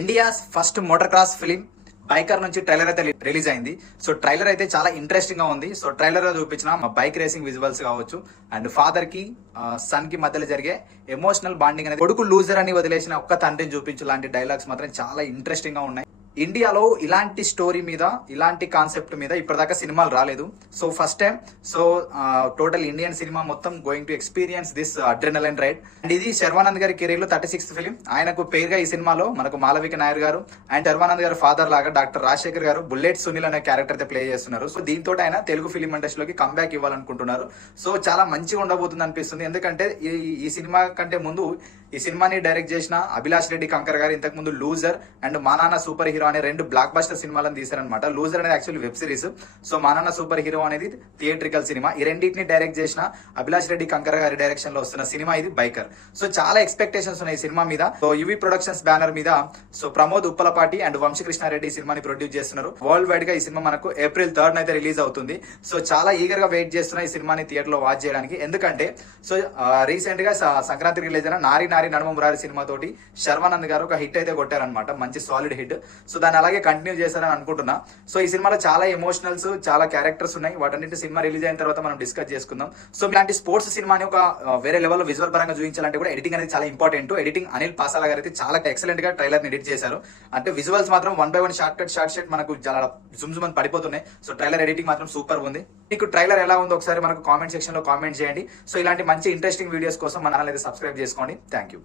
India's first motor cross film biker నుంచి trailer అయితే release అయింది. సో ట్రైలర్ అయితే చాలా ఇంట్రెస్టింగ్ గా ఉంది. సో ట్రైలర్ లో చూపించిన బైక్ రేసింగ్ విజువల్స్ కావచ్చు అండ్ ఫాదర్ కి సన్ కి మధ్యలో జరిగే ఎమోషనల్ బాండింగ్ అనేది, కొడుకు లూజర్ అని వదిలేసిన ఒక్క తండ్రిని చూపించు లాంటి డైలాగ్స్ మాత్రం చాలా ఇంట్రెస్టింగ్ గా ఉన్నాయి. ఇండియాలో ఇలాంటి స్టోరీ మీద, ఇలాంటి కాన్సెప్ట్ మీద ఇప్పటిదాకా సినిమాలు రాలేదు. So first time. So total Indian cinema మొత్తం going to experience this adrenaline ride. And ఇది శర్వానంద్ గారి కెరీర్ లో 36th ఫిలిం. ఆయనకు పేరుగా ఈ సినిమాలో మనకు మాలవిక నాయర్ గారు అండ్ శర్వానంద్ గారు ఫాదర్ లాగా డాక్టర్ రాజశేఖర్ గారు బుల్లెట్ సునీల్ అనే క్యారెక్టర్ అయితే ప్లే చేస్తున్నారు. సో దీంతో ఆయన తెలుగు ఫిలిం ఇండస్ట్రీలోకి కంబ్యాక్ ఇవ్వాలనుకుంటున్నారు. సో చాలా మంచిగా ఉండబోతుంది అనిపిస్తుంది. ఎందుకంటే ఈ సినిమా కంటే ముందు ఈ సినిమాని డైరెక్ట్ చేసిన అభిలాష్ రెడ్డి కంకర్ గారు ఇంతకు ముందు లూజర్ అండ్ మా నాన్న సూపర్ హీరో అనే 2 బ్లాక్ బస్టర్ సినిమాలను తీశారనమాట. లూజర్ అనేది యాక్చువల్లీ వెబ్ సిరీస్. సో మా నాన్న సూపర్ హీరో అనేది థియేట్రికల్ సినిమా. ఈ రెండింటిని డైరెక్ట్ చేసిన అభిలాష్ రెడ్డి కంకర్ గారి డైరెక్షన్ లో వస్తున్న సినిమా ఇది బైకర్. సో చాలా ఎక్స్పెక్టేషన్స్ ఉన్నాయి ఈ సినిమా మీద. సో యువి ప్రొడక్షన్స్ బ్యానర్ మీద సో ప్రమోద్ ఉప్పలపాటి అండ్ వంశీకృష్ణారెడ్డి ఈ సినిమాని ప్రొడ్యూస్ చేస్తున్నారు. వరల్డ్ వైడ్ గా ఈ సినిమా మనకు April 3rd అయితే రిలీజ్ అవుతుంది. సో చాలా ఈగర్ గా వెయిట్ చేస్తున్నా ఈ సినిమాని థియేటర్ లో వాచ్ చేయడానికి. ఎందుకంటే సో రీసెంట్ గా సంక్రాంతికి రిలీజ్ అయిన నారి నారి నడుమ మురారి సినిమా తోటి శర్వానంద్ గారు ఒక హిట్ అయితే కొట్టారనమాట. మంచి సాలిడ్ హిట్. సో దాన్ని అలాగే కంటిన్యూ చేశారని అనుకుంటున్నా. సో ఈ సినిమాలో చాలా ఎమోషనల్స్, చాలా క్యారెక్టర్స్ ఉన్నాయి. వాటన్నింటి సినిమా రిలీజ్ అయిన తర్వాత మనం డిస్కస్ చేసుకుందాం. సో ఇలాంటి స్పోర్ట్స్ సినిమాని ఒక వేరే లెవెల్ లో విజువల్ పరంగా చూపించాలంటే కూడా ఎడిటింగ్ అనేది చాలా ఇంపార్టెంట్. ఎడిటింగ్ అనిల్ పాసాల గారు అయితే చాలా ఎక్సలెంట్ గా ట్రైలర్ ని ఎడిట్ చేశారు. అంటే విజువల్స్ మాత్రం 1 by 1 షార్ట్ మనకు చాలా జుమ్ అని పడిపోతున్నాయి. సో ట్రైలర్ ఎడిటింగ్ మాత్రం సూపర్ ఉంది. మీకు ట్రైలర్ ఎలా ఉందో ఒకసారి మనకు కామెంట్ సెక్షన్ లో కామెంట్ చేయండి. సో ఇలాంటి మంచి ఇంట్రెస్టింగ్ వీడియోస్ కోసం మన ఛానల్ అయితే సబ్స్క్రైబ్ చేసుకోండి. Thank you.